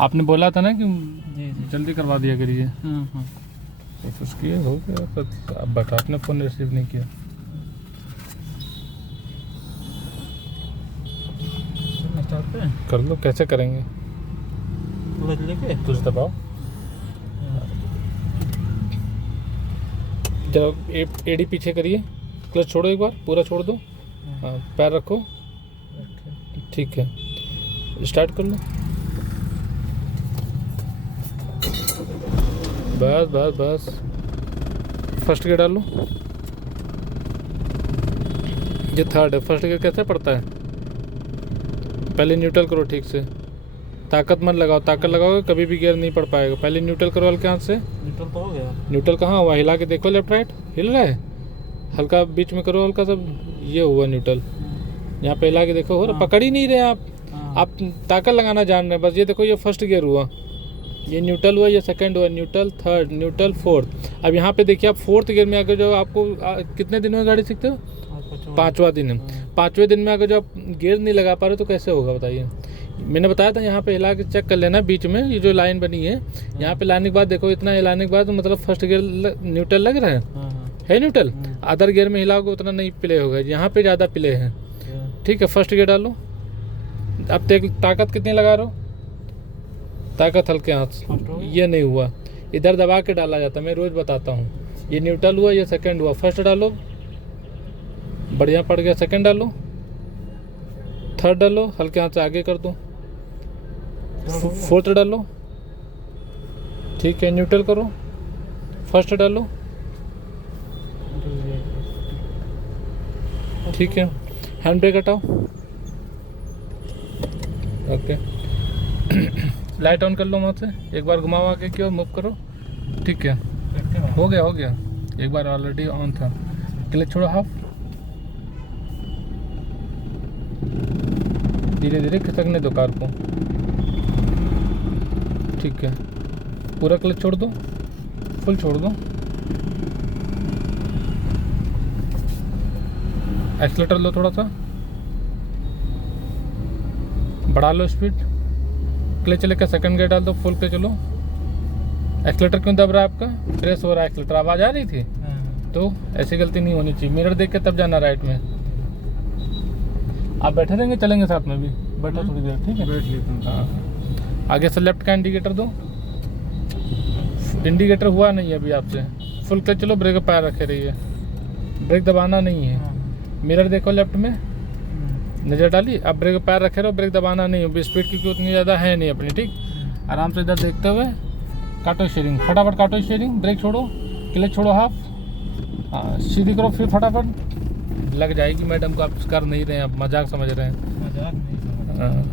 आपने बोला था ना कि जी जी। जल्दी करवा दिया करिए। हाँ। कोशिश किए, हो गया, पर अब बट आपने फ़ोन रिसीव नहीं किया। स्टार्ट पे कर लो, कैसे करेंगे? थोड़ा लेके कुछ दबाओ। जब एडी पीछे करिए, क्लच छोड़ो, एक बार पूरा छोड़ दो। हाँ, पैर रखो। ठीक है, स्टार्ट कर लो। बस बस बस, फर्स्ट गियर डालो। ये थर्ड है, फर्स्ट गियर कैसे पड़ता है? पहले न्यूट्रल करो ठीक से, ताकत मत लगाओ, ताकत लगाओगे कभी भी गियर नहीं पड़ पाएगा। पहले न्यूट्रल करो हल्के हाथ से। न्यूट्रल तो हो गया। न्यूट्रल कहाँ हुआ? हिला के देखो, लेफ्ट राइट हिल रहा है। हल्का बीच में करो, हल्का सा, ये हुआ न्यूट्रल। यहाँ पे हिला के देखो, हो रहा? पकड़ ही नहीं रहे आप ताकत लगाना जान रहे हैं बस। ये देखो, ये फर्स्ट गियर हुआ, ये न्यूट्रल हुआ, ये सेकंड हुआ, न्यूट्रल थर्ड, न्यूट्रल फोर्थ। अब यहाँ पे देखिए, आप फोर्थ गियर में अगर जो आपको कितने दिन में गाड़ी सीखते हो? 5वां दिन है। 5वें दिन में अगर जो आप गियर नहीं लगा पा रहे तो कैसे होगा बताइए? मैंने बताया था यहाँ पे हिला के चेक कर लेना बीच में, ये जो लाइन बनी है यहाँ पे लाने के बाद देखो, इतना हिलाने के बाद मतलब फर्स्ट गियर न्यूट्रल लग रहा है न्यूट्रल। अदर गियर में हिलाओगे उतना नहीं प्ले होगा, यहाँ पे ज़्यादा प्ले है। ठीक है, फर्स्ट गियर डालो। अब ताकत कितनी लगा रहे हो? ताकत हल्के हाथ, ये नहीं हुआ, इधर दबा के डाला जाता, मैं रोज़ बताता हूँ। ये न्यूट्रल हुआ, ये सेकंड हुआ, फर्स्ट डालो, बढ़िया पड़ गया, सेकंड डालो, थर्ड डालो, हल्के हाथ से आगे कर दो, फोर्थ डालो, ठीक है, न्यूट्रल करो, फर्स्ट डालो, ठीक है, हैंड ब्रेक हटाओ, ओके। लाइट ऑन कर लो वहाँ से, एक बार घुमाओ आगे की ओर, मूव करो, ठीक है, हो गया, एक बार ऑलरेडी ऑन था। क्लच छोड़ो हाफ, धीरे धीरे खिसकने दो कार को, ठीक है, पूरा क्लच छोड़ दो, फुल छोड़ दो, एक्सीलेटर लो, थोड़ा सा बढ़ा लो स्पीड, क्लच लेकर सेकंड गियर डाल दो, फुल पे चलो। एक्सीलेटर क्यों दब रहा है आपका? प्रेस हो रहा है एक्सीलेटर, आवाज़ आ रही थी? तो ऐसी गलती नहीं होनी चाहिए, मिरर देख के तब जाना राइट में। आप बैठे रहेंगे, चलेंगे साथ में भी, बैठो थोड़ी देर, ठीक है, बैठ लेते हैं। हाँ, आगे से लेफ्ट का इंडिकेटर दो, इंडिकेटर हुआ नहीं है अभी आपसे, फुल क्लच चलो, ब्रेक पैर रखे रहिए, ब्रेक दबाना नहीं है। मिरर देखो लेफ्ट में, नज़र डाली, अब ब्रेक पैर रखे रहो, ब्रेक दबाना नहीं है, स्पीड क्योंकि उतनी ज़्यादा है नहीं अपनी, ठीक। आराम से इधर देखते हुए काटो स्टीयरिंग, फटाफट काटो स्टीयरिंग, ब्रेक छोड़ो, क्लच छोड़ो हाफ, हाँ सीधी करो, फिर फटाफट लग जाएगी मैडम को। आप कर नहीं रहे हैं, आप मजाक समझ रहे हैं, मजाक नहीं। हाँ,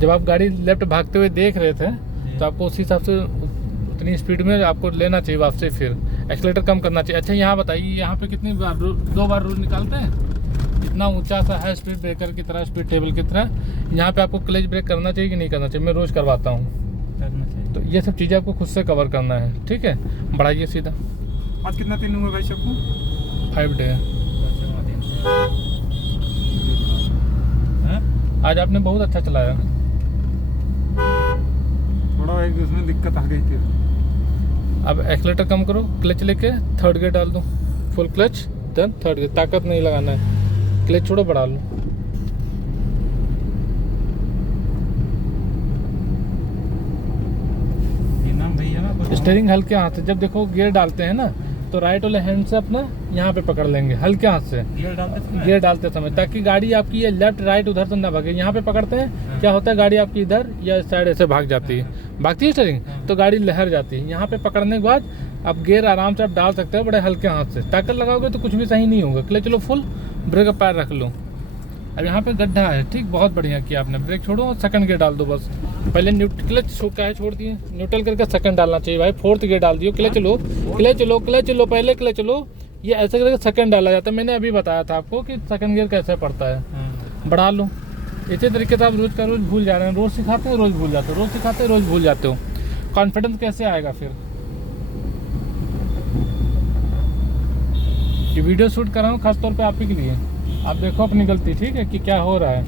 जब आप गाड़ी लेफ्ट भागते हुए देख रहे थे तो आपको उसी हिसाब से उतनी स्पीड में आपको लेना चाहिए वापस, फिर एक्सीलेटर कम करना चाहिए। अच्छा यहाँ बताइए, यहाँ पे कितनी बार 2 बार रोज निकालते हैं? इतना ऊंचा सा है स्पीड ब्रेकर की तरह, स्पीड टेबल की तरह, यहाँ पे आपको क्लच ब्रेक करना चाहिए कि नहीं करना चाहिए? मैं रोज़ करवाता हूँ। तो ये सब चीज़ें आपको खुद से कवर करना है, ठीक है। बढ़ाइए सीधा। आज कितना दिन हुआ भाई सबको? 5 डे। आज आपने बहुत अच्छा चलाया, थोड़ा एक उसमें दिक्कत आ गई थी। अब एक्सीलेटर कम करो, क्लच लेके थर्ड गियर डाल दो, full clutch then third gear, ताकत नहीं लगाना है, क्लच छोड़ो, बढ़ा लो। स्टीयरिंग हल्के हाथ से, जब देखो गियर डालते हैं ना तो राइट वाले हैंड से अपना यहाँ पे पकड़ लेंगे हल्के हाथ से, गियर डालते समय, ताकि गाड़ी आपकी ये लेफ्ट राइट उधर से ना भागे। यहाँ पे पकड़ते हैं, क्या होता है, गाड़ी आपकी इधर या साइड ऐसे भाग जाती है, भागती है स्टीयरिंग तो गाड़ी लहर जाती है। यहाँ पे पकड़ने के बाद अब गियर आराम से आप डाल सकते हो बड़े हल्के हाथ से, ताकत लगाओगे तो कुछ भी सही नहीं होगा। क्लच लो फुल, ब्रेक का पैर रख लो। अब यहाँ पे गड्ढा है, ठीक, बहुत बढ़िया किया आपने, ब्रेक छोड़ो और सेकंड गियर डाल दो बस। पहले क्लच क्या है छोड़ दिए, न्यूट्रल करके सेकंड डालना चाहिए भाई, फोर्थ गियर डाल दियो, क्लच लो, पहले क्लच लो, ये ऐसे करके सेकंड डाला जाता है। मैंने अभी बताया था आपको कि सेकंड गियर कैसे पड़ता है, बढ़ा लो। इसी तरीके से आप रोज़ का रोज़ भूल जा रहे हैं, रोज़ सिखाते हैं रोज़ भूल जाते हो, रोज़ सिखाते हैं रोज़ भूल जाते हो, कॉन्फिडेंस कैसे आएगा फिर? ये वीडियो शूट कर रहा हूँ खासतौर पे आप ही के लिए, आप देखो अपनी गलती, ठीक है, कि क्या हो रहा है।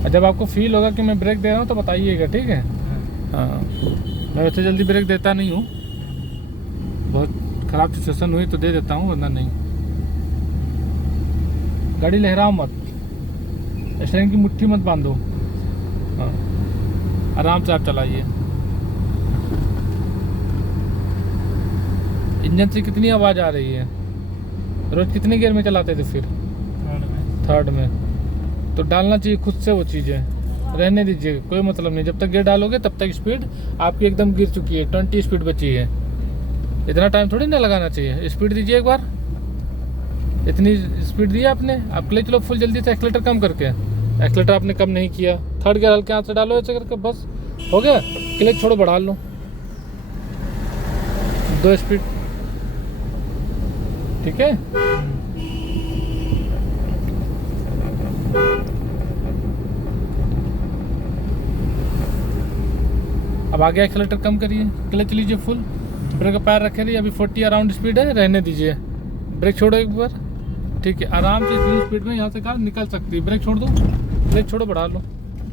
और जब आपको फील होगा कि मैं ब्रेक दे रहा हूँ तो बताइएगा, ठीक है। हाँ, मैं वैसे जल्दी ब्रेक देता नहीं हूँ, बहुत ख़राब सिचुएशन हुई तो दे देता हूँ, वरना नहीं। गाड़ी लहराओ मत, स्टीयरिंग की मुट्ठी मत बांधो। हाँ, आराम से आप चलाइए। इंजन से कितनी आवाज़ आ रही है? रोज़ कितने गियर में चलाते थे फिर? थर्ड में। तो डालना चाहिए खुद से वो चीज़ें, रहने दीजिए, कोई मतलब नहीं। जब तक गियर डालोगे तब तक स्पीड आपकी एकदम गिर चुकी है, 20 स्पीड बची है। इतना टाइम थोड़ी ना लगाना चाहिए। स्पीड दीजिए एक बार, इतनी स्पीड दी आपने, आप क्लच लो फुल जल्दी से, एक्सीलेटर कम करके। एक्सीलेटर आपने कम नहीं किया, थर्ड गियर हल्के हाथ से डालो ऐसे करके, बस हो गया। क्लच छोड़ो, बढ़ा लो 2 स्पीड, ठीक है। अब आगे एक्सीलेटर कम करिए, क्लच लीजिए फुल, ब्रेक का पैर रखे रहिए। अभी 40 अराउंड स्पीड है, रहने दीजिए। ब्रेक छोड़ो एक बार, ठीक है। आराम से इतनी स्पीड में यहाँ से कार निकल सकती है। ब्रेक छोड़ दो, क्लच छोड़ो, बढ़ा लो।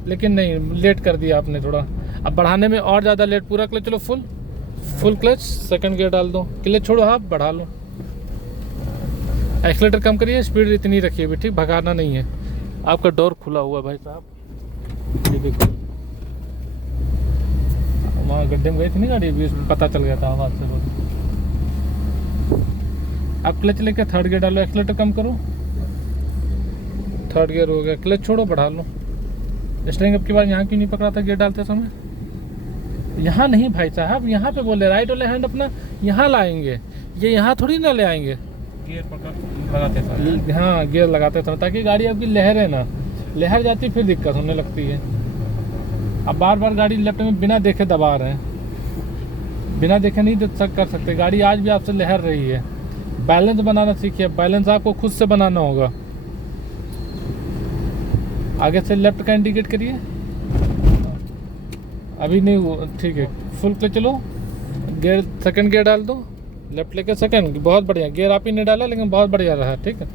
लेकिन नहीं, लेट कर दिया आपने थोड़ा, अब बढ़ाने में और ज़्यादा लेट। पूरा क्लच चलो फुल क्लच, सेकंड गियर डाल दो, क्लच छोड़ो, हाफ बढ़ा लो। एक्सीलेटर कम करिए, स्पीड इतनी रखिए अभी, ठीक, भगाना नहीं है। आपका डोर खुला हुआ भाई साहब, ये देखो वहाँ गड्ढे में गई थी ना गाड़ी, अभी पता चल गया था आवाज़ से बहुत। आप क्लच लेके थर्ड गियर डालो, एक्सीलेटर कम करो, थर्ड गियर हो गया, क्लच छोड़ो, बढ़ा लो। स्टीयरिंग अब की बार यहाँ क्यों नहीं पकड़ा था गियर डालते समय? यहाँ नहीं भाई साहब, यहाँ पे बोले राइट वाले हैंड अपना यहाँ लाएंगे, ये यहाँ थोड़ी ना ले आएंगे। गियर पकड़ लगाते थे, हाँ गियर लगाते थे, ताकि गाड़ी आपकी लहरे ना, लहर जाती फिर दिक्कत होने लगती है। अब बार बार गाड़ी लेफ्ट में बिना देखे दबा रहे हैं, बिना देखे नहीं कर सकते। गाड़ी आज भी आपसे लहर रही है। बैलेंस बनाना सीखिए, बैलेंस आपको खुद से बनाना होगा। आगे से लेफ्ट का इंडिकेट करिए, अभी नहीं हुआ, ठीक है। फुल क्लच चलो, गियर सेकंड गियर डाल दो, लेफ्ट लेके सेकंड, बहुत बढ़िया। गियर आप ही ने डाला लेकिन बहुत बढ़िया रहा, ठीक है।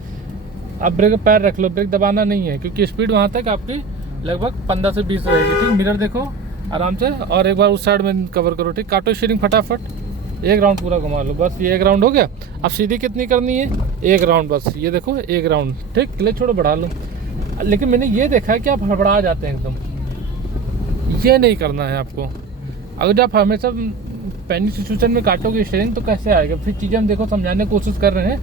अब ब्रेक पैर रख लो, ब्रेक दबाना नहीं है, क्योंकि स्पीड वहाँ तक आपकी लगभग 15 से 20 रहेगी, ठीक। मिरर देखो आराम से, और एक बार उस साइड में कवर करो, ठीक। काटो स्टीयरिंग फटाफट, एक राउंड पूरा घुमा लो, बस ये एक राउंड हो गया। अब सीधी कितनी करनी है? एक राउंड बस, ये देखो एक राउंड, ठीक। क्लच छोड़ो, बढ़ा लो। लेकिन मैंने ये देखा है कि आप हड़बड़ा जाते हैं एकदम, ये नहीं करना है आपको। अगर आप हमेशा पैनिक सिचुएशन में काटोगे स्टीयरिंग तो कैसे आएगा? फिर चीज़ें हम देखो समझाने की कोशिश कर रहे हैं,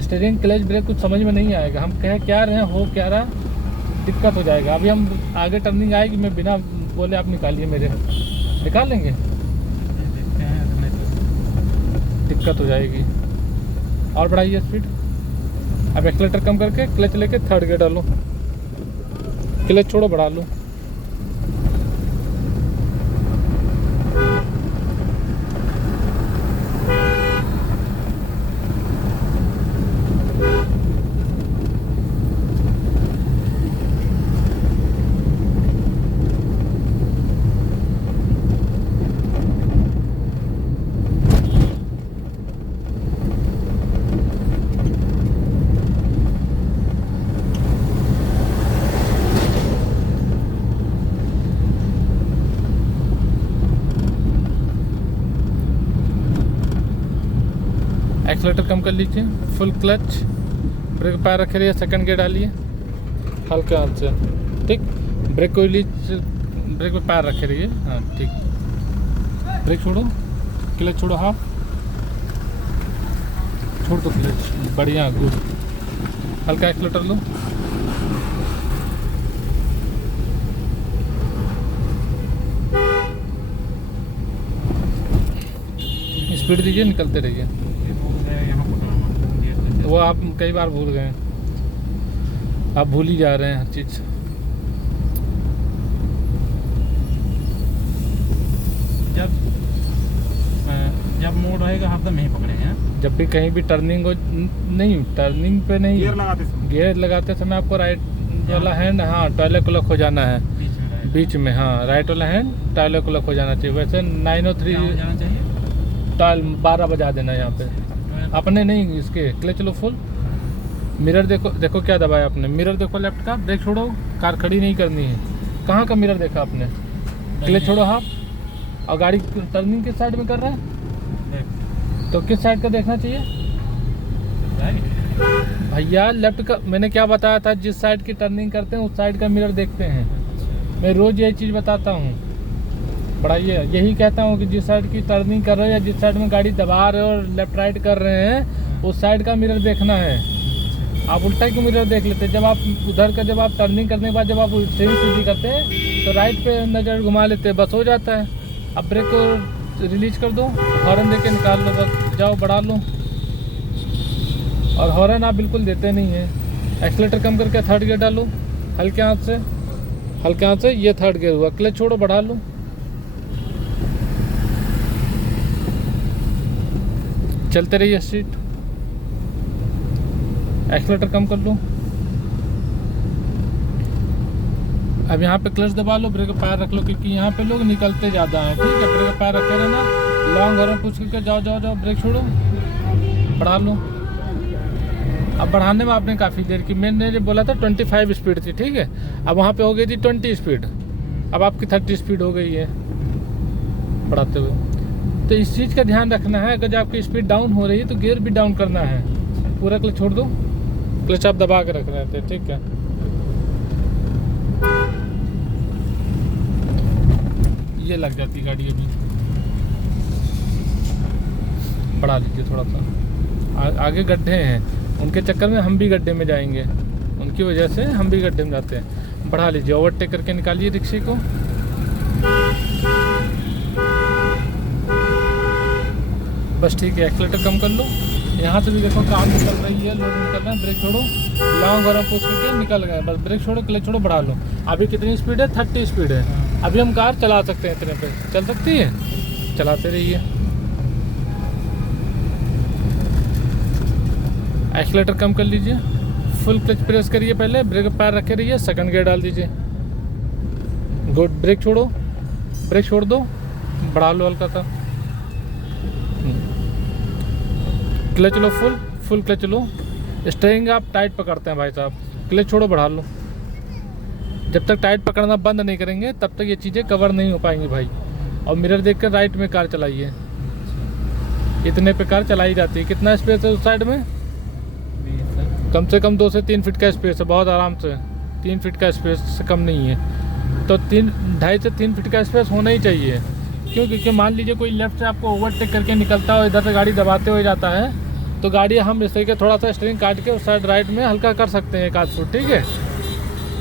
स्टीयरिंग क्लच ब्रेक कुछ समझ में नहीं आएगा। हम कह क्या रहे हैं, हो क्या रहा, दिक्कत हो जाएगा। अभी हम आगे टर्निंग आएगी, मैं बिना बोले आप निकालिए मेरे, निकाल लेंगे, दिक्कत हो जाएगी। और बढ़ाइए स्पीड। अब एक्सीलेटर कम करके क्लच लेके थर्ड गियर डालो, क्लच छोड़ो, बढ़ा लो। एक्सीलेटर कम कर लीजिए, फुल क्लच, ब्रेक पैर रखे रहिए, सेकंड गियर डालिए हल्के हाथ से, ठीक। ब्रेक को लीजिए, ब्रेक पे पैर रखे रहिए, हाँ ठीक। ब्रेक छोड़ो, क्लच छोड़ो, हाफ छोड़ दो क्लच, बढ़िया, गुड। हल्का एक्सीलेटर लो, स्पीड दीजिए, निकलते रहिए। वो आप कई बार भूल गए, आप भूल ही जा रहे हैं हर चीज़। जब मोड़ रहेगा हरदम यहीं पकड़े हैं। जब भी कहीं भी टर्निंग हो, नहीं टर्निंग पे नहीं, गियर लगाते समय आपको राइट वाला हैंड, हाँ टॉयलेट क्लॉक हो जाना है बीच में, हाँ राइट वाला हैंड टॉयलेट क्लॉक हो जाना चाहिए। वैसे 903 जाना चाहिए, 12 बजा देना यहाँ पे, अपने नहीं इसके। क्लच लो फुल, मिरर देखो, देखो क्या दबाया आपने, मिरर देखो लेफ्ट का, ब्रेक छोड़ो, कार खड़ी नहीं करनी है। कहाँ का मिरर देखा आपने? क्लच छोड़ो हाफ, और गाड़ी टर्निंग किस साइड में कर रहा है? तो किस साइड का देखना चाहिए भैया? लेफ्ट का। मैंने क्या बताया था, जिस साइड की टर्निंग करते हैं उस साइड का मिरर देखते हैं। मैं रोज़ यही चीज़ बताता हूँ, पढ़ाइए। यही कहता हूँ कि जिस साइड की टर्निंग कर रहे हो या जिस साइड में गाड़ी दबा रहे हो और लेफ्ट राइट कर रहे हैं उस साइड का मिरर देखना है। आप उल्टा क्यों मिरर देख लेते हैं? जब आप उधर का, जब आप टर्निंग करने के बाद जब आप सीधी करते हैं तो राइट पे नज़र घुमा लेते हैं, बस हो जाता है। अब ब्रेक को रिलीज कर दो, हॉर्न दे के निकाल लो, बस जाओ बढ़ा लो। और हॉर्न आप बिल्कुल देते नहीं हैं। एक्सीलेटर कम करके थर्ड गियर डालो, हल्के हाथ से, हल्के हाथ से। ये थर्ड गियर हुआ। क्लच छोड़ो, बढ़ा लो। चलते रहिए स्ट्रीट। एक्सीलेटर कम कर लो। अब यहाँ पे क्लच दबा लो, ब्रेक का पैर रख लो, क्योंकि यहाँ पे लोग निकलते ज़्यादा हैं। ठीक है, ब्रेक का पैर रखे रहना, लॉन्ग हॉर्न पूछ करके जाओ जाओ जाओ। ब्रेक छोड़ो, बढ़ा लो। अब बढ़ाने में आपने काफ़ी देर की, मैंने जो बोला था 25 स्पीड थी, ठीक है, अब वहाँ पे हो गई थी 20 स्पीड, अब आपकी 30 स्पीड हो गई है बढ़ाते हुए। तो इस चीज़ का ध्यान रखना है, अगर आपकी स्पीड डाउन हो रही है तो गियर भी डाउन करना है। पूरा क्लच छोड़ दो, क्लच आप दबा के रख रहे थे, ठीक है। ये लग जाती गाड़ी अभी, बढ़ा लीजिए थोड़ा सा। आगे गड्ढे हैं, उनके चक्कर में हम भी गड्ढे में जाएंगे, उनकी वजह से हम भी गड्ढे में जाते हैं। बढ़ा लीजिए, ओवरटेक करके निकालिए रिक्शे को। बस ठीक है, एक्सीलेटर कम कर लो। यहाँ से भी देखो कार निकल रही है, लोग निकल रहे हैं। ब्रेक छोड़ो, लॉन्ग हॉर्न पुश करके निकल गए, बस ब्रेक छोड़ो, क्लच छोड़ो, बढ़ा लो। अभी कितनी स्पीड है? 30 स्पीड है। अभी हम कार चला सकते हैं, इतने पे चल सकती है, चलाते रहिए। एक्सीलेटर कम कर लीजिए, फुल क्लच प्रेस करिए पहले, ब्रेक पैर रखे रहिए, सेकंड गियर डाल दीजिए। गुड। ब्रेक छोड़ो, ब्रेक छोड़ दो, बढ़ा लो हल्का सा। क्लच लो, फुल फुल क्लच लो। स्टीयरिंग आप टाइट पकड़ते हैं भाई साहब, क्लच छोड़ो, बढ़ा लो। जब तक टाइट पकड़ना बंद नहीं करेंगे तब तक ये चीज़ें कवर नहीं हो पाएंगी भाई। और मिरर देखकर राइट में कार चलाइए, इतने पे कार चलाई जाती है। कितना स्पेस है उस साइड में? कम से कम 2 से 3 फीट का स्पेस है, बहुत आराम से। 3 फीट का स्पेस से कम नहीं है, तो 2.5 से 3 फीट का स्पेस होना ही चाहिए। क्यों? क्योंकि मान लीजिए कोई लेफ्ट से आपको ओवरटेक करके निकलता हो, इधर से गाड़ी दबाते हुए जाता है, तो गाड़ी हम इस तरीके थोड़ा सा स्टीयरिंग काट के उस साइड राइट में हल्का कर सकते हैं 1 फुट, ठीक है।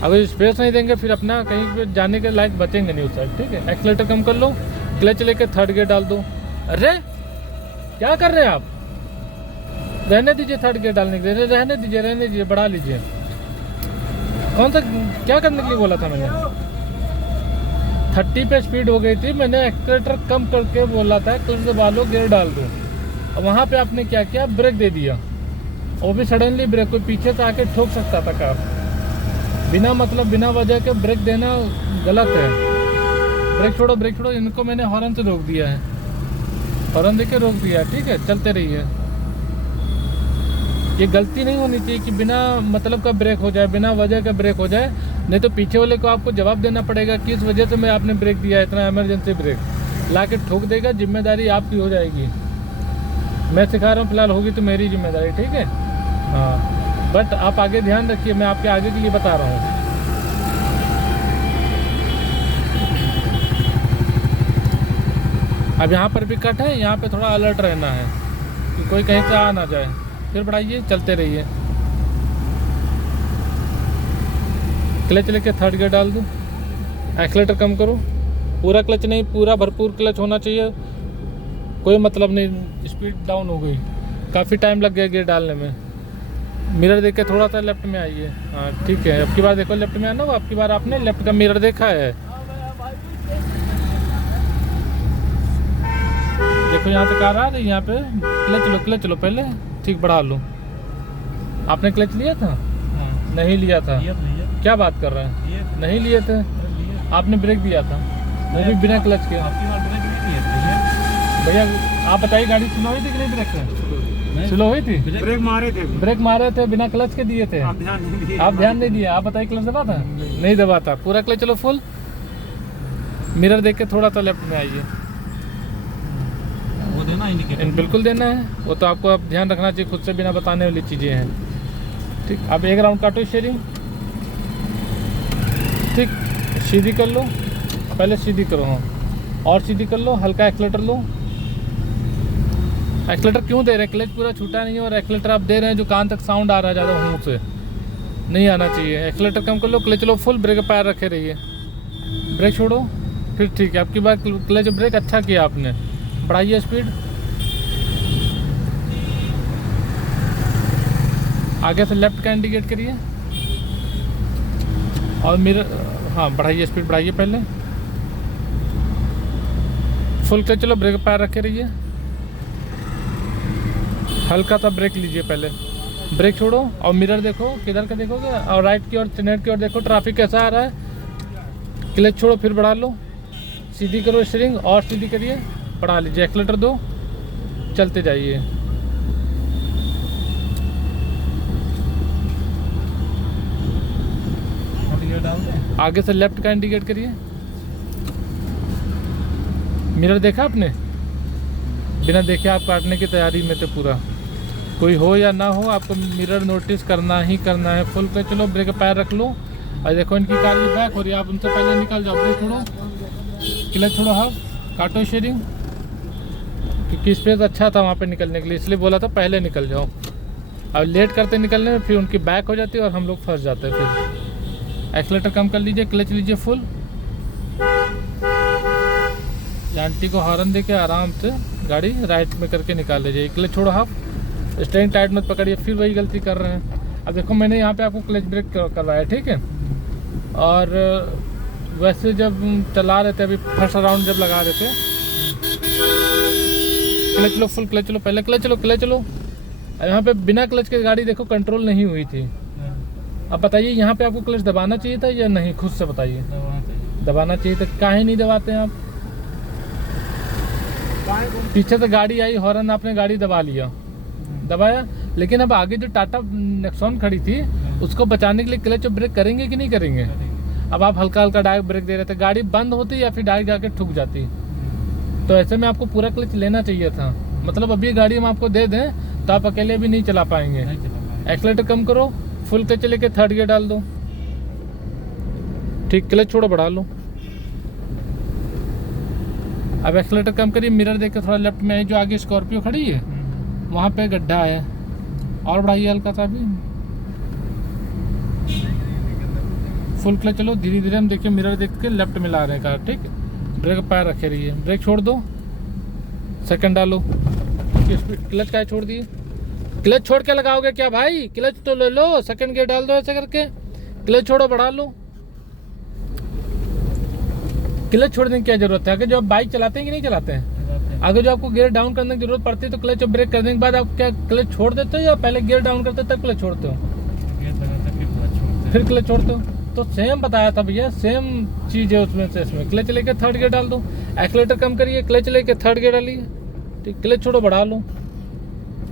अगर स्पेस नहीं देंगे फिर अपना कहीं पे जाने के लायक बचेंगे नहीं उस साइड, ठीक है। एक्सीलेटर कम कर लो, क्लच लेके थर्ड गियर डाल दो। अरे क्या कर रहे हैं आप? रहने दीजिए, थर्ड गियर डालने के लिए रहने दीजिए, रहने दीजिए, बढ़ा लीजिए। कौन सा क्या करने के लिए बोला था मैंने? 30 पे स्पीड हो गई थी, मैंने एक्सीलेटर कम करके बोला था क्लच दबा लो, गियर डाल दो। और वहाँ पे आपने क्या किया? ब्रेक दे दिया, वो भी सडनली ब्रेक। कोई पीछे से आके ठोक सकता था कार, बिना मतलब बिना वजह के ब्रेक देना गलत है। ब्रेक छोड़ो, ब्रेक छोड़ो। इनको मैंने हॉर्न से रोक दिया है, हॉर्न देके रोक दिया है, ठीक है। चलते रहिए। ये गलती नहीं होनी चाहिए कि बिना मतलब का ब्रेक हो जाए, बिना वजह का ब्रेक हो जाए, नहीं तो पीछे वाले को आपको जवाब देना पड़ेगा कि इस वजह से मैं आपने ब्रेक दिया है, इतना इमरजेंसी ब्रेक ला के ठोक देगा, जिम्मेदारी आपकी हो जाएगी। मैं सिखा रहा हूँ फिलहाल, होगी तो मेरी जिम्मेदारी, ठीक है। हाँ, बट आप आगे ध्यान रखिए, मैं आपके आगे के लिए बता रहा हूँ। अब यहाँ पर भी कट है, यहाँ पे थोड़ा अलर्ट रहना है कि कोई कहीं से आ ना जाए। फिर बढ़ाइए, चलते रहिए। क्लच लेके थर्ड गियर डाल दो, एक्सीलेटर कम करो। पूरा क्लच नहीं, पूरा भरपूर क्लच होना चाहिए, कोई मतलब नहीं। स्पीड डाउन हो गई, काफ़ी टाइम लग गया गियर डालने में। मिरर देख के थोड़ा सा लेफ्ट में आइए। हाँ ठीक है, अब की बार देखो लेफ्ट में आना, अब की बार आपने लेफ्ट का मिरर देखा है। देखो यहाँ से कार आ रही है, यहाँ पे क्लच लो, क्लच लो पहले, ठीक, बढ़ा लो। आपने क्लच लिया था? नहीं लिया था। क्या बात कर रहे हैं? नहीं लिए थे। आपने ब्रेक दिया था, वो भी बिना क्लच के। भैया आप बताइए, गाड़ी सुनाई दिख रही ब्रेक है? स्लो हुई थी? ब्रेक मारे थे, ब्रेक मारे थे, बिना क्लच के दिए थे। आप ध्यान नहीं दिए। आप ध्यान नहीं दिए। आप बताइए क्लच दबा था? नहीं दबा था। पूरा क्लच चलो फुल। मिरर देख के थोड़ा तो लेफ्ट में आइए। वो देना इंडिकेटर। बिल्कुल देना है, वो तो आपको अब ध्यान रखना चाहिए, खुद से बिना बताने वाली चीज़ें हैं। ठीक, अब एक राउंड काटो स्टीयरिंग। ठीक, सीधी कर लो, पहले सीधी करो। हाँ, और सीधी कर लो, हल्का एक्सीलेटर लो। एक्सीलेटर क्यों दे रहे हैं? क्लच पूरा छूटा नहीं है और एक्सीलेटर आप दे रहे हैं जो कान तक साउंड आ रहा है, ज़्यादा मुंह से नहीं आना चाहिए। एक्सीलेटर कम कर लो, क्लच लो फुल, ब्रेक पैर रखे रहिए। ब्रेक छोड़ो, फिर ठीक है। आपकी बार क्लच ब्रेक अच्छा किया आपने। बढ़ाइए स्पीड। आगे से लेफ्ट का इंडिकेट करिए और मिरर, हाँ बढ़ाइए स्पीड, बढ़ाइए पहले। फुल क्लच चलो, ब्रेक पैर रखे रहिए। हल्का सा ब्रेक लीजिए पहले, ब्रेक छोड़ो और मिरर देखो, किधर का देखोगे, और राइट की ओर, नेट की ओर देखो ट्रैफिक कैसा आ रहा है। क्लच छोड़ो, फिर बढ़ा लो, सीधी करो स्टीयरिंग और सीधी करिए, बढ़ा लीजिए, एक्सीलेटर दो, चलते जाइए। आगे से लेफ्ट का इंडिकेट करिए। मिरर देखा आपने? बिना देखे आप काटने की तैयारी में थे पूरा। कोई हो या ना हो, आपको मिरर नोटिस करना ही करना है। फुल पे चलो, ब्रेक पैर रख लो और देखो इनकी कार भी बैक हो रही है, आप उनसे पहले निकल जाओ। ब्रेक छोड़ो, क्लच छोड़ो, हाफ काटो स्टीयरिंग, क्योंकि स्पेस अच्छा था वहाँ पे निकलने के लिए, इसलिए बोला था पहले निकल जाओ। अब लेट करते निकलने में फिर उनकी बैक हो जाती है और हम लोग फंस जाते हैं। फिर एक्सीलेटर कम कर लीजिए, क्लच लीजिए फुल। आंटी को हॉर्न दे के आराम से गाड़ी राइट में करके निकाल लीजिए। क्लच छोड़ो, हाफ स्टेयरिंग टाइट मत पकड़िए, फिर वही गलती कर रहे हैं। अब देखो मैंने यहाँ पे आपको क्लच ब्रेक करवाया, ठीक है। और वैसे जब चला रहे थे, अभी फर्स्ट राउंड जब लगा रहे थे, क्लच लो फुल, क्लच लो पहले, क्लच लो, क्लच लो। यहाँ पे बिना क्लच के गाड़ी देखो कंट्रोल नहीं हुई थी। अब बताइए यहाँ पे आपको क्लच दबाना चाहिए था या नहीं? खुद से बताइए। दबाना चाहिए था, काहे नहीं दबाते हैं आप? पीछे से गाड़ी आई, हॉर्न आपने गाड़ी दबा लिया, दबाया, लेकिन अब आगे जो टाटा नेक्सॉन खड़ी थी उसको बचाने के लिए क्लच और ब्रेक करेंगे कि नहीं करेंगे? अब आप हल्का हल्का डायरेक्ट ब्रेक दे रहे थे, गाड़ी बंद होती या फिर डायरेक्ट जाके ठुक जाती। तो ऐसे में आपको पूरा क्लच लेना चाहिए था। मतलब अभी गाड़ी हम आपको दे दें तो आप अकेले भी नहीं चला पाएंगे। एक्सीलेटर कम करो, फुल क्लच लेके थर्ड गियर डाल दो। ठीक, क्लच छोड़ो, बढ़ा लो। अब एक्सीलेटर कम करिए, मिरर देख के थोड़ा लेफ्ट में है, जो आगे स्कॉर्पियो खड़ी है वहाँ पे गड्ढा है, और बढ़ाइए हल्का सा भी। फुल क्लच चलो, धीरे धीरे हम देखिए मिरर देख के लेफ्ट में ला रहे हैं कार, ठीक। ब्रेक पैर रखे रहिए, ब्रेक छोड़ दो, सेकंड डालो। क्लच का छोड़ दिए, क्लच छोड़ के लगाओगे क्या भाई? क्लच तो ले लो, सेकंड गियर डाल दो ऐसे करके, क्लच छोड़ो, बढ़ा लो। क्लच छोड़ने की क्या जरूरत है? अगर जो आप बाइक चलाते हैं कि नहीं चलाते हैं, अगर जो आपको गियर डाउन करने की जरूरत पड़ती है तो क्लच और ब्रेक करने के बाद आप क्या क्लच छोड़ देते हो या पहले गियर डाउन करते हो तब क्लच छोड़ते हो? फिर क्लच छोड़ते हो। तो सेम बताया था भैया, सेम चीज़ है उसमें से इसमें। क्लच लेके थर्ड गियर डाल दो, एक्सीलेटर कम करिए, क्लच लेके थर्ड गियर डालिए, ठीक, क्लच छोड़ो, बढ़ा लो।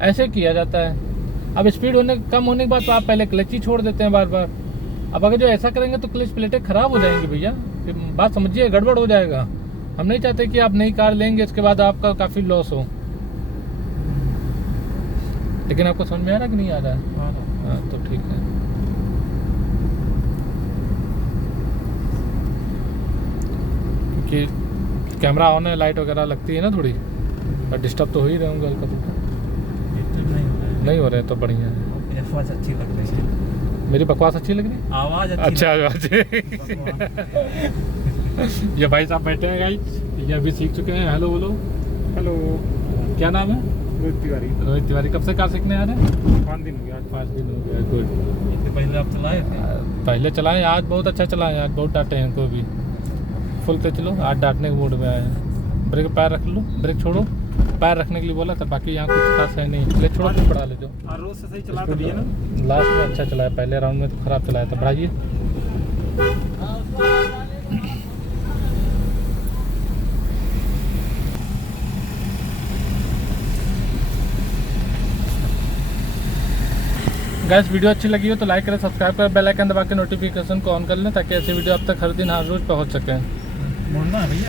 ऐसे किया जाता है। अब स्पीड कम होने के बाद तो आप पहले क्लच ही छोड़ देते हैं बार बार। अब अगर जो ऐसा करेंगे तो क्लच प्लेटें खराब हो जाएंगी भैया, फिर बात समझिए, गड़बड़ हो जाएगा। हम नहीं चाहते कि आप नई कार लेंगे इसके बाद आपका काफ़ी लॉस हो। लेकिन आपको समझ में आ रहा कि नहीं आ रहा है? हाँ, तो ठीक है। क्योंकि कैमरा ऑन है, लाइट वगैरह लगती है ना थोड़ी, और डिस्टर्ब तो हो ही रहे होंगे हल्का फुल्का। नहीं हो रहे तो बढ़िया है। आवाज़ अच्छी लग रही है। मेरी बकवास अच्छी लग रही है? आवाज़ अच्छा आवाज़। ये भाई साहब बैठे हैं गाइस, ये अभी सीख चुके हैं। हेलो बोलो। हेलो, क्या नाम है? रोहित तिवारी। रोहित तिवारी। कब से कार सीखने आ रहे हैं? 5 दिन हो गया। 5 दिन हो गया। गुड। इससे पहले आप चलाए थे? पहले चलाए, आज बहुत अच्छा चलाए, आज बहुत डांटे हैं इनको भी। फुल पे चलो, आज डांटने के मूड में आए हैं। ब्रेक पैर रख लो, ब्रेक छोड़ो, पैर रखने के लिए बोला था, बाकी यहाँ कुछ खास है नहीं। क्लच छोड़ो, फिर बढ़ा ले जो। रोज से सही चला दिए ना? लास्ट में अच्छा चलाया, पहले राउंड में तो खराब चलाया था। बढ़ाइए। गैस वीडियो अच्छी लगी हो तो लाइक करें, सब्सक्राइब करें, बेल आइकन दबा के नोटिफिकेशन को ऑन कर लें ताकि ऐसी वीडियो आप तक हर दिन हर रोज पहुंच सकें। मुड़ना है भैया।